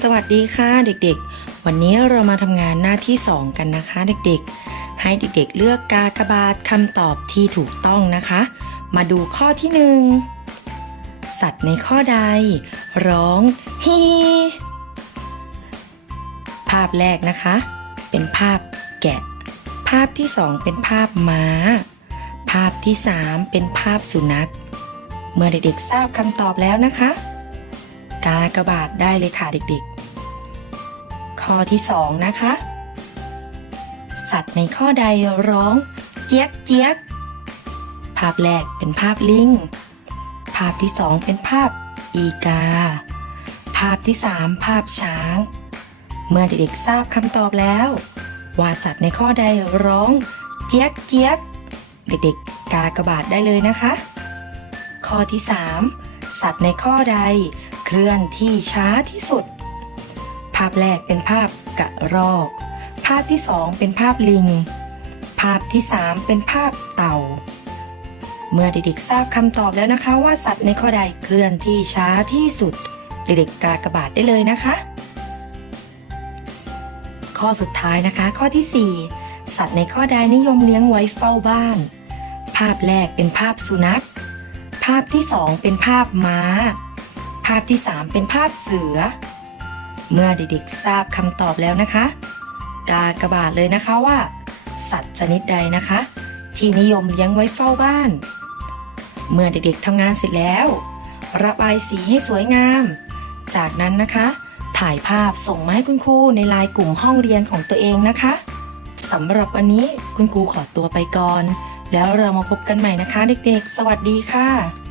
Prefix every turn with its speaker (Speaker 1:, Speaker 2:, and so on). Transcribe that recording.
Speaker 1: สวัสดีค่ะเด็กๆ วันนี้เรามาทำงานหน้าที่ 2 กันนะคะ เด็กๆ ให้เด็กๆ เลือกกากบาทคำตอบที่ถูกต้องนะคะ มาดูข้อที่หนึ่งสัตว์ในข้อใด ร้องฮีภาพแรกนะคะ เป็นภาพแกะ ภาพที่สองเป็นภาพม้า ภาพที่สามเป็นภาพสุนัข เมื่อเด็กๆ ทราบคำตอบแล้วนะคะ กากบาทได้เลยค่ะเด็กๆ ข้อที่สองนะคะ สัตว์ในข้อใดร้องเจี๊ยกเจี๊ยกภาพแรกเป็นภาพลิง ภาพที่สองเป็นภาพอีกา ภาพที่สามภาพช้าง เมื่อเด็กๆทราบคำตอบแล้ว ว่าสัตว์ในข้อใดร้องเจี๊ยกเจี๊ยกเด็กๆ กากระบาทได้เลยนะคะ ข้อที่ 3 สัตว์ในข้อใด เคลื่อนที่ช้าที่สุด ภาพแรกเป็นภาพกระรอก ภาพที่2เป็นภาพลิง ภาพที่3เป็นภาพเต่า เมื่อเด็กๆทราบคำตอบแล้วนะคะ ว่าสัตว์ในข้อใดเคลื่อนที่ช้าที่สุด เด็กๆกากระบาทได้เลยนะคะ ข้อสุดท้ายนะคะ ข้อที่ 4 สัตว์ในข้อใดนิยมเลี้ยงไว้เฝ้าบ้าน ภาพแรกเป็นภาพสุนัขภาพที่ 2 เป็นภาพม้า ภาพที่ 3 เป็นภาพเสือ เมื่อเด็กๆทราบคำตอบแล้วนะคะ กากระบาทเลยนะคะว่า สัตว์ชนิดใดนะคะ ที่นิยมเลี้ยงไว้เฝ้าบ้าน เมื่อเด็กๆทำงานเสร็จแล้ว ระบายสีให้สวยงาม จากนั้นนะคะ ถ่ายภาพส่งมาให้คุณครูในไลน์กลุ่มห้องเรียนของตัวเองนะคะสำหรับวันนี้คุณครูขอตัวไปก่อน แล้วเรามาพบกันใหม่นะคะ เด็กๆ สวัสดีค่ะ